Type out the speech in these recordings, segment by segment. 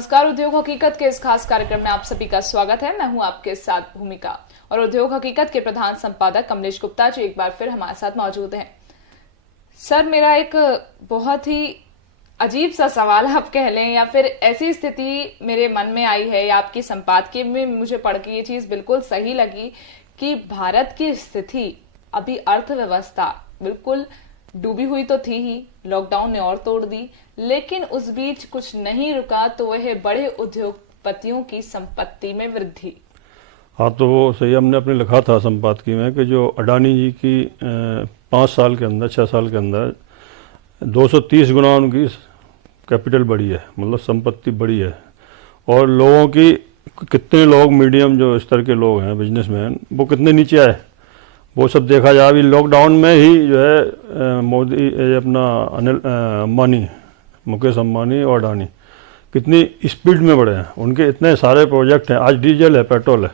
नमस्कार। उद्योग हकीकत के इस खास कार्यक्रम में आप सभी का स्वागत है। मैं हूं आपके साथ भूमिका और उद्योग हकीकत के प्रधान संपादक कमलेश गुप्ता जी एक बार फिर हमारे साथ मौजूद हैं। सर, मेरा एक बहुत ही अजीब सा सवाल आप कह लें या फिर ऐसी स्थिति मेरे मन में आई है या आपकी संपादकीय में मुझे पढ़ के ये चीज बिल्कुल सही लगी कि भारत की स्थिति अभी अर्थव्यवस्था बिल्कुल डूबी हुई तो थी ही, लॉकडाउन ने और तोड़ दी, लेकिन उस बीच कुछ नहीं रुका तो वह बड़े उद्योगपतियों की संपत्ति में वृद्धि। हाँ, तो वो सही हमने अपने लिखा था संपादकीय में कि जो अडानी जी की 5 साल के अंदर 6 साल के अंदर 230 गुना उनकी कैपिटल बढ़ी है, मतलब संपत्ति बढ़ी है। और लोगों की कितने लोग मीडियम जो स्तर के लोग हैं बिजनेसमैन वो कितने नीचे आए, वो सब देखा जाए। अभी लॉकडाउन में ही जो है मोदी अपना अनिल अंबानी, मुकेश अंबानी और अडानी कितनी स्पीड में बढ़े हैं, उनके इतने सारे प्रोजेक्ट हैं। आज डीजल है, पेट्रोल है,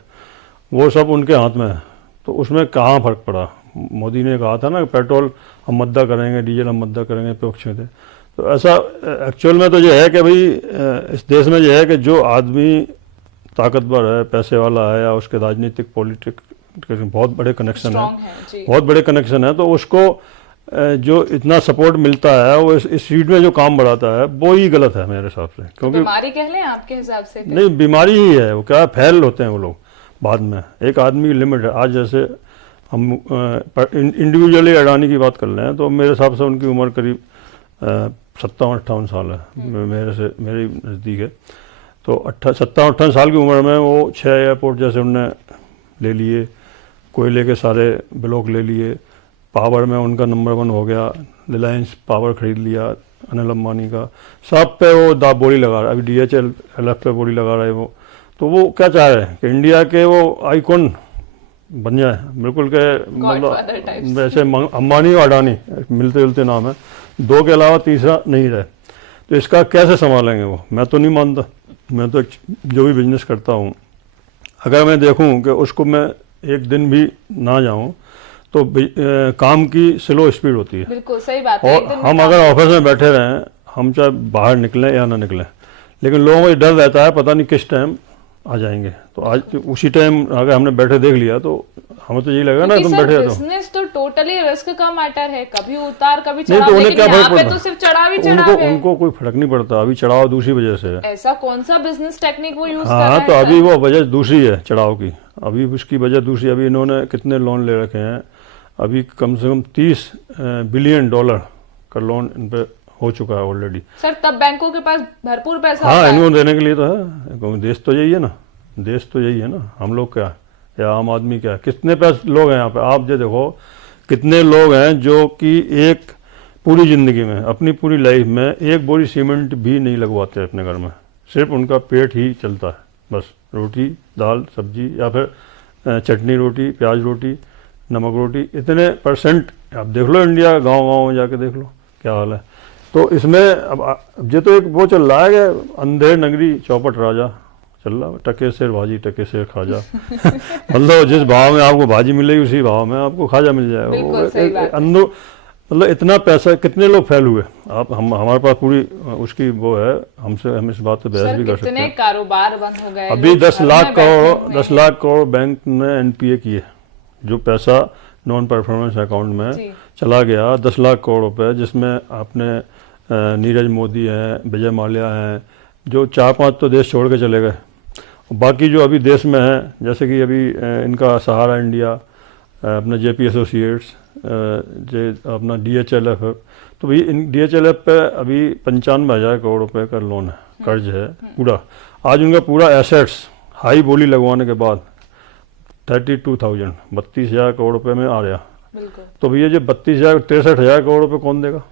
वो सब उनके हाथ में है। तो उसमें कहाँ फ़र्क पड़ा। मोदी ने कहा था ना कि पेट्रोल हम मद्दा करेंगे, डीजल हम मद्दा करेंगे, पक्ष में थे। तो ऐसा एक्चुअल में तो ये है कि भाई इस देश में ये है कि जो आदमी ताकतवर है, पैसे वाला है या उसके राजनीतिक पॉलिटिक बहुत बड़े कनेक्शन है, बहुत बड़े कनेक्शन है, तो उसको जो इतना सपोर्ट मिलता है वो इस सीट में जो काम बढ़ाता है वो ही गलत है मेरे हिसाब से। क्योंकि बीमारी कह लें आपके हिसाब से? नहीं, बीमारी ही है वो। क्या फैल होते हैं वो लोग बाद में। एक आदमी की लिमिट है। आज जैसे हम इंडिविजुअली अडानी की बात कर रहे हैं तो मेरे हिसाब से उनकी उम्र करीब 57-58 साल है, मेरे नज़दीक है। तो 57-58 साल की उम्र में वो 6 एयरपोर्ट जैसे उनने ले लिए, कोयले के सारे ब्लॉक ले लिए, पावर में उनका नंबर 1 हो गया, रिलायंस पावर खरीद लिया अनिल अंबानी का, सब पे वो बोली लगा रहा है। अभी DHL पे बोली लगा रहा है वो। तो वो क्या चाह रहे हैं कि इंडिया के वो आइकॉन बन जाए, बिल्कुल के मतलब वैसे अंबानी और अडानी मिलते जुलते नाम है, 2 के अलावा तीसरा नहीं रहे। तो इसका कैसे संभालेंगे वो, मैं तो नहीं मानता। मैं तो जो भी बिजनेस करता हूँ, अगर मैं देखूँ कि उसको मैं एक दिन भी ना जाऊँ तो काम की स्लो स्पीड होती है। बिल्कुल सही बात है। और हम अगर ऑफिस में बैठे रहें, हम चाहे बाहर निकलें या ना निकलें, लेकिन लोगों को डर रहता है पता नहीं किस टाइम आ जाएंगे। तो आज उसी टाइम अगर हमने बैठे देख लिया तो हमें तो यही लगेगा ना तुम बैठे हो। बिजनेस तो टोटली रिस्क का मैटर है, कभी उतार कभी चढ़ाव। नहीं, तो उन्हें क्या फर्क पड़ता? तो सिर्फ चढ़ाव ही चढ़ाव है। उनको कोई फर्क नहीं पड़ता। अभी चढ़ाव दूसरी वजह से है। ऐसा कौन सा बिजनेस टेक्निक वो यूज कर रहे हैं? हाँ, तो अभी वो वजह दूसरी है चढ़ाव की। अभी उसकी वजह दूसरी। अभी इन्होंने कितने लोन ले रखे हैं, अभी कम से कम $30 बिलियन का लोन इन पे हो चुका है ऑलरेडी। सर, तब बैंकों के पास भरपूर पैसा हाँ, इनको देने के लिए तो है। देश तो यही है ना, देश तो यही है ना। हम लोग क्या या आम आदमी क्या, कितने पैसे लोग हैं यहाँ पे। आप जो देखो कितने लोग हैं जो कि एक पूरी ज़िंदगी में, अपनी पूरी लाइफ में एक बोरी सीमेंट भी नहीं लगवाते अपने घर में। सिर्फ उनका पेट ही चलता है, बस रोटी दाल सब्जी या फिर चटनी रोटी, प्याज रोटी, नमक रोटी। इतने परसेंट आप देख लो इंडिया, गांव-गांव में जाके देख लो क्या हाल है। तो इसमें अब ये तो एक वो चल रहा है कि अंधेर नगरी चौपट राजा चल रहा है, टके शेर भाजी टके शेर खाजा। मतलब जिस भाव में आपको भाजी मिलेगी उसी भाव में आपको खाजा मिल जाएगा। अंदर मतलब इतना पैसा, कितने लोग फैल हुए। आप हमारे पास पूरी उसकी वो है, हम इस बात पे बहस भी कर सकते हैं। कारोबार बंद हो गए। अभी 10 लाख करोड़ बैंक ने NPA किए, जो पैसा नॉन परफॉर्मेंस अकाउंट में चला गया। 10 लाख करोड़ रुपए, जिसमें आपने नीरज मोदी हैं, विजय माल्या हैं, जो 4-5 तो देश छोड़ के चले गए। बाकी जो अभी देश में है, जैसे कि अभी इनका सहारा इंडिया, अपना JP एसोसिएट्स, जो अपना DHLF है, तो भाई इन DHLF पे अभी 95,000 करोड़ रुपए का लोन है, कर्ज है पूरा। आज उनका पूरा एसेट्स हाई बोली लगवाने के बाद 32,000 करोड़ रुपए में आ गया। तो भैया जो 63,000 करोड़ रुपए कौन देगा?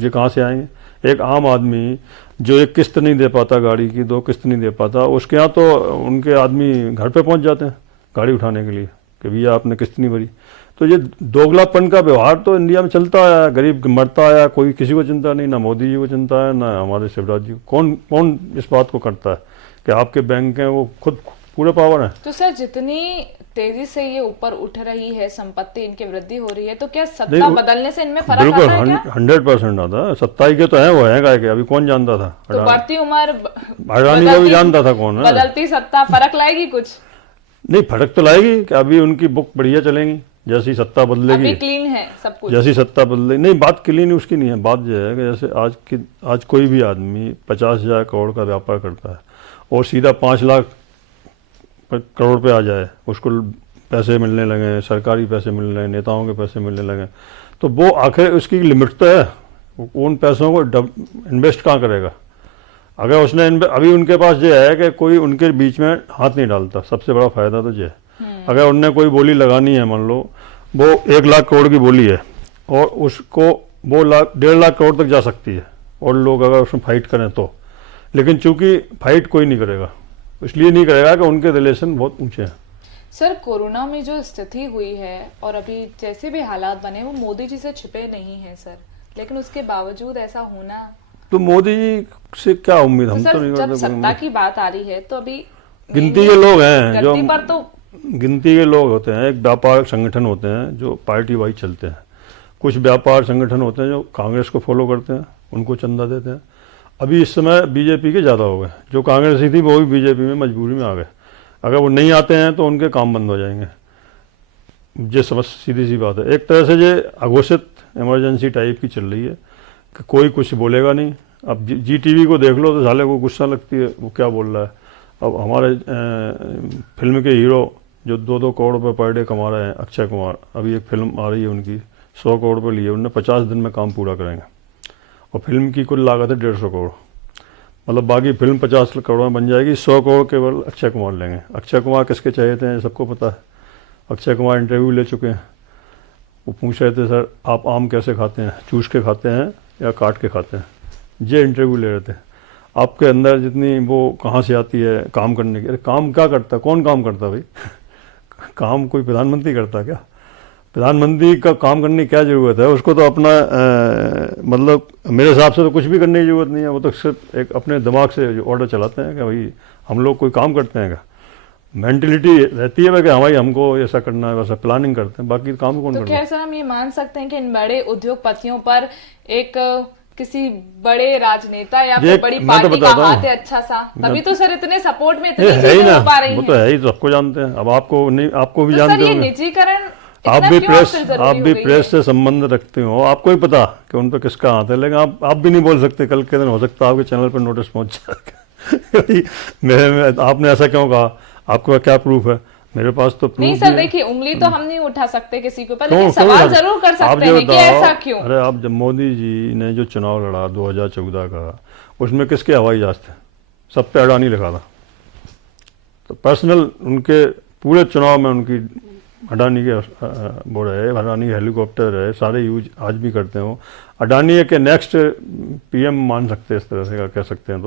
ये कहाँ से आएंगे? एक आम आदमी जो एक किस्त नहीं दे पाता, गाड़ी की 2 किस्त नहीं दे पाता, उसके यहाँ तो उनके आदमी घर पे पहुँच जाते हैं गाड़ी उठाने के लिए कि भैया आपने किस्त नहीं भरी। तो ये दोगलापन का व्यवहार तो इंडिया में चलता आया। गरीब मरता आया, कोई किसी को चिंता नहीं, ना मोदी जी को चिंता है, ना हमारे शिवराज जी को। कौन इस बात को करता है कि आपके बैंक हैं वो खुद पूरे पावर है। तो सर जितनी तेजी से ये ऊपर उठ रही है संपत्ति, इनकी वृद्धि हो रही है, तो क्या सत्ता बदलने से इनमें फर्क आता है क्या? 100% आता है। 27 के तो है, वो है काय के, अभी कौन जानता था? तो बढ़ती उम्र, अडानी को भी जानता था कौन है? बदलती सत्ता फर्क लाएगी कुछ? नहीं, फर्क तो लाएगी कि अभी उनकी बुक बढ़िया चलेंगी, जैसी सत्ता बदलेगी। अभी क्लीन है सब कुछ, जैसी सत्ता बदलेगी। नहीं, बात क्लीन उसकी नहीं है। बात यह है कि जैसे आज कोई भी आदमी 50,000 करोड़ का व्यापार करता है और सीधा 5 लाख करोड़ पे आ जाए, उसको पैसे मिलने लगे, सरकारी पैसे मिलने लगे, नेताओं के पैसे मिलने लगे, तो वो आखिर उसकी लिमिट तो है, उन पैसों को इन्वेस्ट कहाँ करेगा? अगर उसने अभी उनके पास ये है कि कोई उनके बीच में हाथ नहीं डालता, सबसे बड़ा फायदा तो ये है। अगर उनने कोई बोली लगानी है, मान लो वो 1 लाख करोड़ की बोली है और उसको वो 1.5 लाख करोड़ तक जा सकती है और लोग अगर उसमें फाइट करें तो, लेकिन चूंकि फाइट कोई नहीं करेगा, इसलिए नहीं करेगा कि उनके रिलेशन बहुत ऊंचे हैं। सर कोरोना में जो स्थिति हुई है और अभी जैसे भी हालात बने, वो मोदी जी से छिपे नहीं हैं सर, लेकिन उसके बावजूद ऐसा होना, तो मोदी जी से क्या उम्मीद? हम तो नहीं जब करते। सत्ता की बात आ रही है तो अभी गिनती के लोग हैं जो, पर तो गिनती के लोग होते हैं। एक व्यापार संगठन होते हैं जो पार्टी वाइज चलते हैं, कुछ व्यापार संगठन होते हैं जो कांग्रेस को फॉलो करते हैं, उनको चंदा देते हैं। अभी इस समय बीजेपी के ज़्यादा हो गए, जो कांग्रेसी थी वो भी बीजेपी में मजबूरी में आ गए। अगर वो नहीं आते हैं तो उनके काम बंद हो जाएंगे। ये समझ, सीधी सी बात है। एक तरह से ये अघोषित इमरजेंसी टाइप की चल रही है कि कोई कुछ बोलेगा नहीं। अब जी टीवी को देख लो तो साले को गुस्सा लगती है, वो क्या बोल रहा है। अब हमारे फिल्म के हीरो जो 2-2 करोड़ रुपये पर डे कमा रहे हैं, अक्षय कुमार, अभी एक फिल्म आ रही है उनकी, 100 करोड़ रुपये लिए उन्होंने, 50 दिन में काम पूरा करेंगे और फिल्म की कुल लागत है 150 करोड़। मतलब बाकी फिल्म 50 करोड़ में बन जाएगी, 100 करोड़ केवल अक्षय कुमार लेंगे। अक्षय कुमार किसके चाहिए थे सबको पता है। अक्षय कुमार इंटरव्यू ले चुके हैं, वो पूछ रहे थे सर आप आम कैसे खाते हैं, चूस के खाते हैं या काट के खाते हैं, ये इंटरव्यू ले रहे थे। आपके अंदर जितनी वो कहाँ से आती है काम करने की? अरे काम क्या करता, कौन काम करता भाई? काम कोई प्रधानमंत्री करता क्या? प्रधानमंत्री का काम करने की क्या ज़रूरत है? उसको तो अपना मतलब मेरे हिसाब से तो कुछ भी करने की ज़रूरत नहीं है। वो तो सिर्फ एक अपने दिमाग से ऑर्डर चलाते हैं कि भाई हम लोग कोई काम करते हैं क्या। मेंटलिटी रहती है कि हमारी हमको ऐसा करना है, वैसा प्लानिंग करते हैं, बाकी काम कौन करता है? तो खैर सर हम ये मान सकते हैं कि इन बड़े उद्योगपतियों पर एक किसी बड़े राजनेता या फिर बड़ी पार्टी का हाथ है अच्छा सा, तभी तो सर इतने सपोर्ट में इतनी चीजें हो पा रही हैं। वो तो है ही, सबको जानते हैं। अब आपको नहीं, आपको भी तो जानते हो। निजीकरण आप भी प्रेस से संबंध रखते हो, आपको ही पता कि उन पर किसका हाथ है, लेकिन आप भी नहीं बोल सकते। कल के दिन हो सकता है आपके चैनल पर नोटिस पहुंच जाएगा आपने ऐसा क्यों कहा, आपको क्या प्रूफ है? मेरे पास तो प्रूफ नहीं सर, देखिए उंगली तो हम नहीं उठा सकते किसी के ऊपर, लेकिन सवाल जरूर कर सकते हैं कि ऐसा क्यों। अरे आप जब मोदी जी ने जो चुनाव लड़ा 2014 का, उसमें किसके हवाई जहाज थे? सब पे अडानी लिखा था। तो पर्सनल उनके पूरे चुनाव में उनकी अडानी के वो रहे, अडानी हेलीकॉप्टर है, सारे यूज आज भी करते हो। अडानी के नेक्स्ट पीएम मान सकते हैं, इस तरह से कह सकते हैं।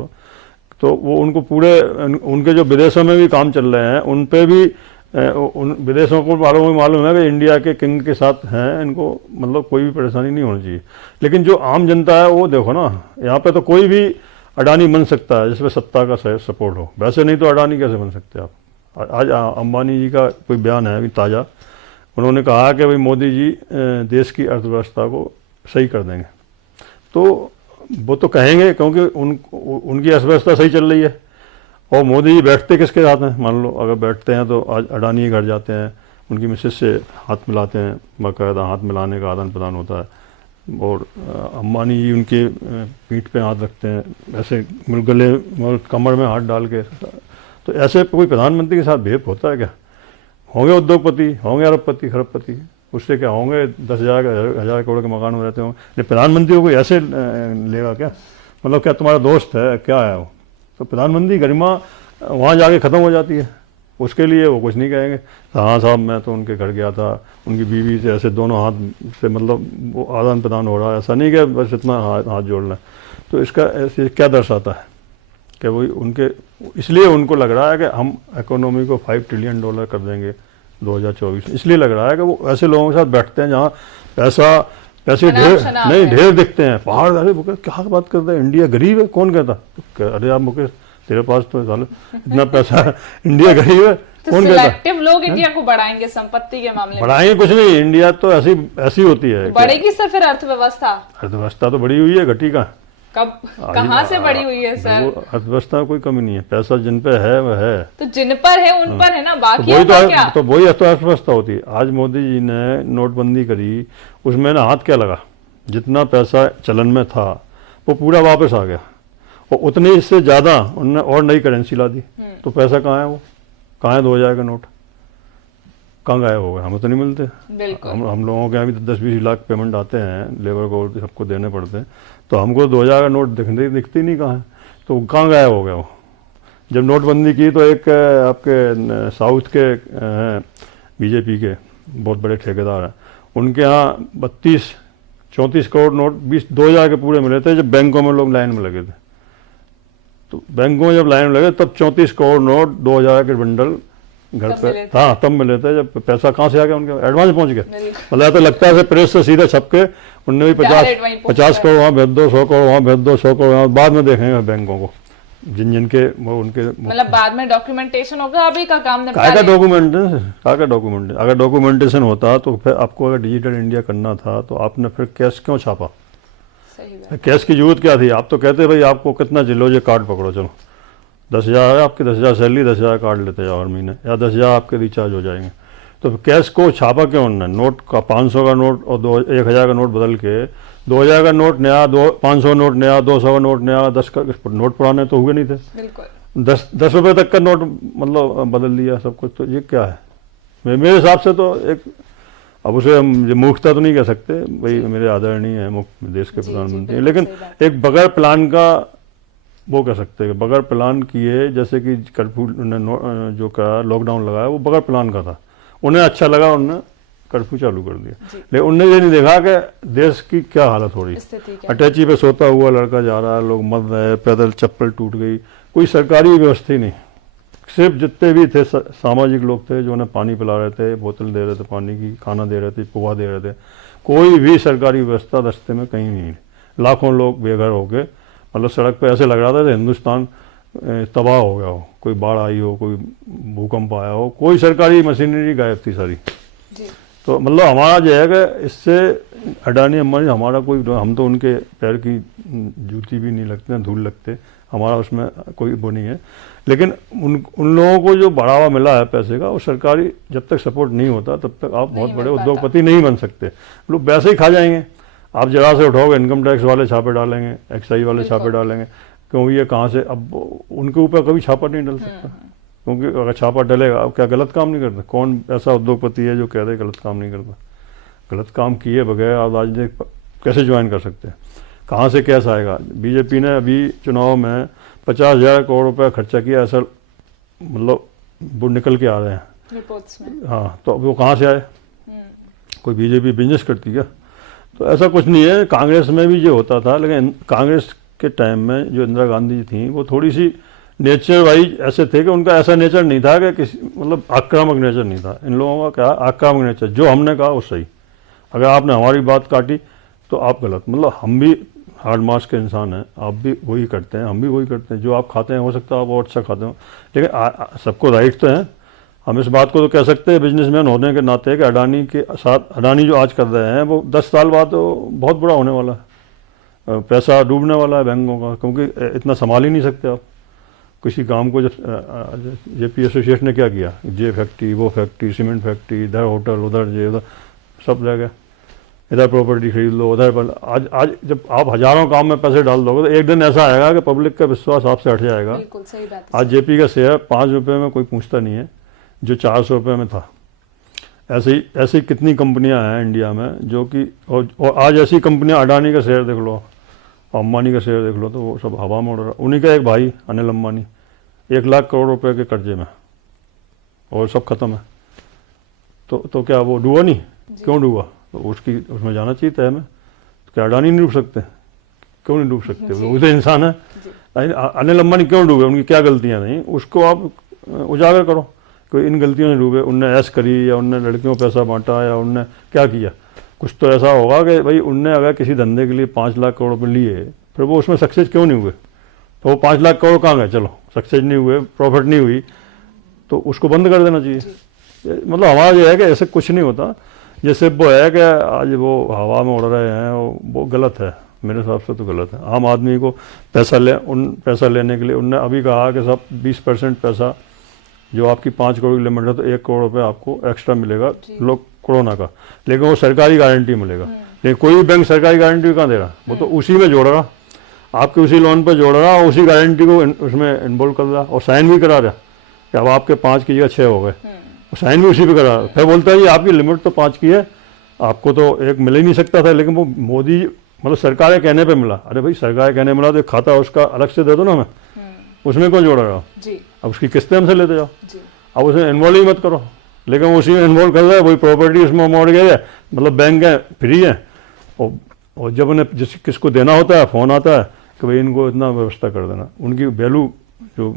तो वो उनको पूरे उनके जो विदेशों में भी काम चल रहे हैं उन पे भी उन विदेशों को मालूम है कि इंडिया के किंग के साथ हैं, इनको मतलब कोई भी परेशानी नहीं होनी चाहिए। लेकिन जो आम जनता है वो देखो ना, यहाँ पे तो कोई भी अडानी बन सकता है जिसमें सत्ता का सपोर्ट हो, वैसे नहीं तो अडानी कैसे बन सकते आप? आज अंबानी जी का कोई बयान है अभी ताज़ा, उन्होंने कहा कि भाई मोदी जी देश की अर्थव्यवस्था को सही कर देंगे। तो वो तो कहेंगे क्योंकि उनकी अर्थव्यवस्था सही चल रही है। और मोदी जी बैठते किसके साथ हैं? मान लो अगर बैठते हैं तो आज अडानी के घर जाते हैं, उनकी मिसेज से हाथ मिलाते हैं, बाकायदा हाथ मिलाने का आदान प्रदान होता है। और अंबानी जी उनके पीठ पे हाथ रखते हैं, ऐसे गले कमर में हाथ डाल के। तो ऐसे कोई प्रधानमंत्री के साथ भेद होता है क्या? होंगे उद्योगपति, होंगे अरबपति खरबपति, उससे क्या होंगे 10,000 करोड़ के मकान में रहते होंगे। प्रधानमंत्री को ऐसे लेगा क्या? मतलब क्या तुम्हारा दोस्त है क्या है वो? तो प्रधानमंत्री गरिमा वहाँ जाके ख़त्म हो जाती है, उसके लिए वो कुछ नहीं कहेंगे। हाँ साहब मैं तो उनके घर गया था, उनकी बीवी से ऐसे दोनों हाथ से मतलब वो आदान प्रदान हो रहा है, ऐसा नहीं कि बस इतना हाथ जोड़ना है। तो इसका ऐसे क्या दर्शाता है कि वही उनके, इसलिए उनको लग रहा है कि हम इकोनॉमी को $5 ट्रिलियन कर देंगे 2024। इसलिए लग रहा है कि वो ऐसे लोगों के साथ बैठते हैं जहाँ पैसे ढेर दिखते हैं, पहाड़। अरे मुकेश क्या बात करते हैं, इंडिया गरीब है, कौन कहता? अरे आप मुकेश तेरे पास तो साले इतना पैसा है, इंडिया गरीब है, तो कौन कहता है? सिलेक्टिव लोग इंडिया को बढ़ाएंगे संपत्ति के मामले में। बढ़ाएंगे कुछ नहीं, इंडिया तो ऐसी ऐसी होती है। बढ़ेगी सर फिर अर्थव्यवस्था? अर्थव्यवस्था तो बढ़ी हुई है, घटी का कब कहाँ से बढ़ी हुई है सर? अर्थव्यवस्था में कोई कमी नहीं है, पैसा जिन पे है वह है। तो जिन पर है उन पर है ना, बाकी वही का क्या? तो वही अर्थव्यवस्था होती है। आज मोदी जी ने नोटबंदी करी, उसमें ना हाथ क्या लगा, जितना पैसा चलन में था वो पूरा वापस आ गया, और उतनी इससे ज्यादा उन्होंने और नई करेंसी ला दी। तो पैसा कहाँ है, वो कहाँ है 2000 का नोट, कहाँ गायब हो गए? हमें तो नहीं मिलते। बिल्कुल। हम लोगों के यहाँ भी 10-20 लाख पेमेंट आते हैं, लेबर को सबको देने पड़ते हैं, तो हमको 2000 का नोट दिखती नहीं कहाँ है, तो कहाँ गायब हो गया वो? जब नोटबंदी की तो एक आपके साउथ के हैं बीजेपी के बहुत बड़े ठेकेदार हैं, उनके यहाँ 32-34 करोड़ नोट 2000 के पूरे मिले थे, जब बैंकों में लोग लाइन में लगे थे। तो बैंकों में जब लाइन में लगे तब 34 करोड़ नोट 2000 के बंडल घर पे, हाँ तब मिले थे, जब पैसा कहाँ से आ गया उनके एडवांस पहुंच गया। मतलब तो लगता है प्रेस से सीधा छप के उनने भी 50 करोड़ वहाँ भेज दो, 100 करोड़ वहाँ भेज दो, 100 करोड़ बाद में देखेंगे बैंकों को, जिनके उनके मतलब बाद में डॉक्यूमेंटेशन होगा, अभी का काम निपटा का डॉक्यूमेंट का डॉक्यूमेंट। अगर डॉक्यूमेंटेशन होता तो फिर आपको अगर डिजिटल इंडिया करना था तो आपने फिर कैश क्यों छापा? कैश की जरूरत क्या थी? आप तो कहते भाई आपको कितना चिल्लो, ये कार्ड पकड़ो, चलो 10,000 है आपकी, 10,000 सैलरी, 10,000 कार्ड लेते जाओ हर महीने, या 10,000 आपके रिचार्ज हो जाएंगे। तो कैश को छापा क्यों उन्होंने? नोट का 500 का नोट और 1,000 का नोट बदल के 2,000 का नोट नया, 500 नोट नया, 200 का नोट नया, 10 का नोट पुराने तो हुए नहीं थे। बिल्कुल। 10 रुपये तक का नोट मतलब बदल दिया सब कुछ। तो ये क्या है? मेरे हिसाब से तो एक, अब उसे हम मूर्खता तो नहीं कह सकते भाई, मेरे आदरणीय है देश के प्रधानमंत्री, लेकिन एक बगैर प्लान का वो कह सकते हैं, बगैर प्लान किए, जैसे कि कर्फ्यू जो का लॉकडाउन लगाया वो बगैर प्लान का था, उन्हें अच्छा लगा, उन्होंने कर्फ्यू चालू कर दिया, लेकिन उनने ये नहीं देखा कि देश की क्या हालत हो रही है। अटैची पे सोता हुआ लड़का जा रहा है, लोग मर रहे, पैदल चप्पल टूट गई, कोई सरकारी व्यवस्था ही नहीं। सिर्फ जितने भी थे सामाजिक लोग थे जो उन्हें पानी पिला रहे थे, बोतल दे रहे थे पानी की, खाना दे रहे थे, पोहा दे रहे थे, कोई भी सरकारी व्यवस्था रास्ते में कहीं नहीं। लाखों लोग बेघर हो गए, मतलब सड़क पे ऐसे लग रहा था हिंदुस्तान तबाह हो गया हो, कोई बाढ़ आई हो, कोई भूकंप आया हो, कोई सरकारी मशीनरी गायब थी सारी। तो मतलब हमारा जो है कि इससे अडानी अंबानी हमारा कोई, हम तो उनके पैर की जूती भी नहीं लगते हैं, धूल लगते, हमारा उसमें कोई वो नहीं है। लेकिन उन लोगों को जो बढ़ावा मिला है पैसे का, वो सरकारी जब तक सपोर्ट नहीं होता तब तक आप बहुत बड़े उद्योगपति नहीं बन सकते। लोग वैसे ही खा जाएंगे। आप जरा से उठाओगे, इनकम टैक्स वाले छापे डालेंगे, एक्साइज वाले छापे डालेंगे, क्योंकि ये कहाँ से, अब उनके ऊपर कभी छापा नहीं डल सकता, क्योंकि अगर छापा डलेगा, अब क्या गलत काम नहीं करता? कौन ऐसा उद्योगपति है जो कह रहे गलत काम नहीं करता? गलत काम किए बगैर आप राजनीति कैसे ज्वाइन कर सकते हैं? कहाँ से कैसे आएगा? बीजेपी ने अभी चुनाव में 50,000 करोड़ रुपया खर्चा किया, ऐसा मतलब वो निकल के आ रहे हैं रिपोर्ट्स में। हाँ, तो वो कहाँ से आए? कोई बीजेपी बिजनेस करती क्या? तो ऐसा कुछ नहीं है। कांग्रेस में भी जो होता था, लेकिन कांग्रेस के टाइम में जो इंदिरा गांधी थी वो थोड़ी सी नेचर वाइज ऐसे थे कि उनका ऐसा नेचर नहीं था कि किसी मतलब आक्रामक नेचर नहीं था। इन लोगों का क्या आक्रामक नेचर, जो हमने कहा वो सही, अगर आपने हमारी बात काटी तो आप गलत। मतलब हम भी हार्ड मार्क्स के इंसान हैं, आप भी वही करते हैं, हम भी वही करते हैं। जो आप खाते हैं हो सकता है आप और अच्छा खाते हो, लेकिन सबको राइट तो है। हम इस बात को तो कह सकते हैं बिजनेसमैन होने के नाते कि अडानी के साथ, अडानी जो आज कर रहे हैं वो 10 साल बाद तो बहुत बुरा होने वाला है, पैसा डूबने वाला है बैंकों का, क्योंकि इतना संभाल ही नहीं सकते आप किसी काम को। जब जेपी एसोसिएशन ने क्या किया, जे फैक्ट्री, वो फैक्ट्री, सीमेंट फैक्ट्री, इधर होटल, उधर जे, उधर सब रह गया, इधर प्रॉपर्टी खरीद लो, उधर पर। आज जब आप हजारों काम में पैसे डाल दोगे तो एक दिन ऐसा आएगा कि पब्लिक का विश्वास आपसे हट जाएगा। बिल्कुल सही बात है। आज जेपी का शेयर 5 रुपये में कोई पूछता नहीं है, जो 400 रुपये में था। ऐसी कितनी कंपनियां हैं इंडिया में जो कि, और आज ऐसी कंपनियां, अडानी का शेयर देख लो, अंबानी का शेयर देख लो, तो वो सब हवा में उड़ रहा। उन्हीं का एक भाई अनिल अंबानी 1 लाख करोड़ रुपए के कर्जे में, और सब खत्म है। तो क्या वो डूबा नहीं? क्यों डूबा? तो उसमें जाना चाहिए तय में। तो क्या अडानी नहीं डूब सकते? क्यों नहीं डूब सकते? वो तो इंसान है। अनिल अंबानी क्यों डूबे? उनकी क्या गलतियां नहीं, उसको आप उजागर करो। कोई इन गलतियों से डूबे, उनने ऐश करी, या उनने लड़कियों को पैसा बांटा, या उनने क्या किया? कुछ तो ऐसा होगा कि भाई उनने अगर किसी धंधे के लिए 5 लाख करोड़ रुपये लिए, फिर वो उसमें सक्सेस क्यों नहीं हुए? तो वो 5 लाख करोड़ कहाँ गए? चलो सक्सेस नहीं हुए, प्रॉफिट नहीं हुई, तो उसको बंद कर देना चाहिए। मतलब हमारा ये है कि ऐसे कुछ नहीं होता। जैसे वो है कि आज वो हवा में उड़ रहे हैं, वो गलत है, मेरे हिसाब से तो गलत है। आम आदमी को पैसा लेने के लिए उनने अभी कहा कि सब 20% पैसा जो आपकी 5 करोड़ की लिमिट है तो 1 करोड़ रुपये आपको एक्स्ट्रा मिलेगा लोग कोरोना का, लेकिन वो सरकारी गारंटी मिलेगा। लेकिन कोई भी बैंक सरकारी गारंटी कहाँ दे रहा? वो तो उसी में जोड़ रहा, आपके उसी लोन पर जोड़ रहा, उसी गारंटी को उसमें इन्वॉल्व कर रहा और साइन भी करा रहा कि अब आपके 5 की जगह 6 हो गए, साइन भी उसी पे करा। फिर बोलता है ये आपकी लिमिट तो 5 की है, आपको तो 1 मिल ही नहीं सकता था, लेकिन वो मोदी मतलब सरकार के कहने पे मिला। अरे भाई सरकार के कहने मिला तो एक खाता उसका अलग से दे दो ना हमें, उसमें क्यों जोड़ रहे हो? अब उसकी किस्तें हमसे लेते जाओ, अब उसमें इन्वॉल्व ही मत करो। लेकिन उसी में इन्वॉल्व कर रहा है, वही प्रॉपर्टी उसमें मोड़ गया है, मतलब बैंक है फ्री है, और जब उन्हें किसको देना होता है फ़ोन आता है कि भाई इनको इतना व्यवस्था कर देना, उनकी वैल्यू जो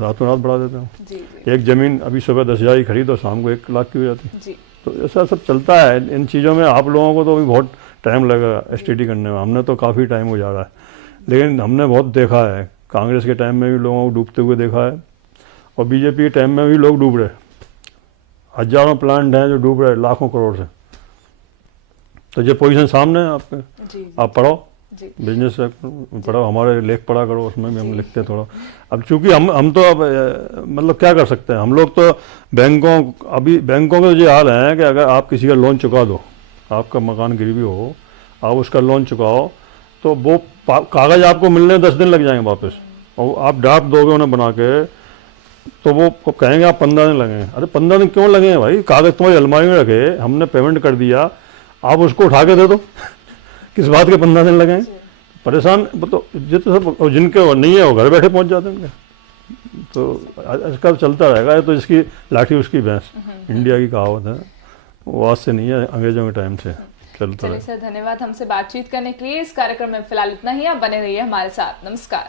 रातों रात बढ़ा देते हैं। एक ज़मीन अभी सुबह 10,000 की खरीदो, शाम को 1 लाख की हो जाती है। तो ऐसा सब चलता है इन चीज़ों में। आप लोगों को तो अभी बहुत टाइम लगेगा एसटीडी करने में, हमने तो काफ़ी टाइम हो जा रहा है, लेकिन हमने बहुत देखा है। कांग्रेस के टाइम में भी लोगों को डूबते हुए देखा है, और बीजेपी के टाइम में भी लोग डूब रहे। हजारों प्लांट हैं जो डूब रहे लाखों करोड़ से। तो ये पोजीशन सामने है आपके, आप पढ़ो, बिजनेस पढ़ो, हमारे लेख पढ़ा करो, उसमें भी हम लिखते हैं थोड़ा। अब चूंकि हम तो अब मतलब क्या कर सकते हैं, हम लोग तो बैंकों के ये हाल है कि अगर आप किसी का लोन चुका दो, आपका मकान गिरवी हो, आप उसका लोन चुकाओ, तो वो कागज़ आपको मिलने 10 दिन लग जाएंगे वापस, और आप ड्राफ्ट दोगे उन्हें बना के, तो वो कहेंगे आप 15 दिन लगेंगे। अरे 15 दिन क्यों लगेंगे भाई? कागज़ तुम्हारी अलमारी में रखे, हमने पेमेंट कर दिया, आप उसको उठा के दे दो। किस बात के 15 दिन लगेंगे? परेशान तो जितने सब, जिनके नहीं है वो घर बैठे पहुंच जाते हैं। तो आजकल चलता रहेगा, तो इसकी लाठी उसकी भैंस, इंडिया की कहावत है, वो आज से नहीं है, अंग्रेजों के टाइम से चलता है। सर धन्यवाद हमसे बातचीत करने के लिए। इस कार्यक्रम में फिलहाल इतना ही, आप बने रहिए हमारे साथ। नमस्कार।